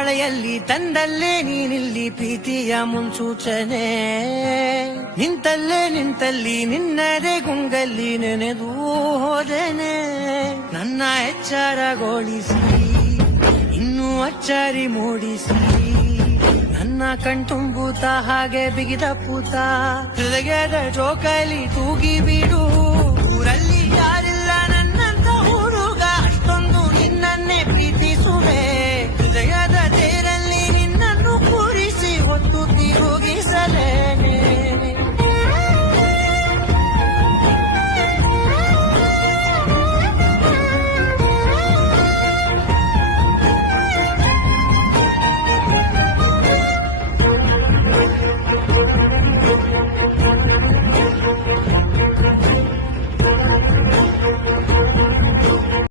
ಮಳೆಯಲ್ಲಿ ತಂದಲ್ಲೇ ನೀನಿಲ್ಲಿ ಪ್ರೀತಿಯ ಮುನ್ಸೂಚನೆ ನಿಂತಲ್ಲಿ ನಿನ್ನದೇ ಗುಂಗಲ್ಲಿ ನೆನೆದು ಹೋದನೆ ನನ್ನ ಎಚ್ಚರಗೊಳಿಸಿ ಇನ್ನೂ ಅಚ್ಚರಿ ಮೂಡಿಸಿ ನನ್ನ ಕಣ್ತುಂಬುತ್ತ ಹಾಗೆ ಬಿಗಿದ ಪೂತ ಹೃದಯದ ಜೋಕಾಲಿ ತೂಗಿ ಬಿಡು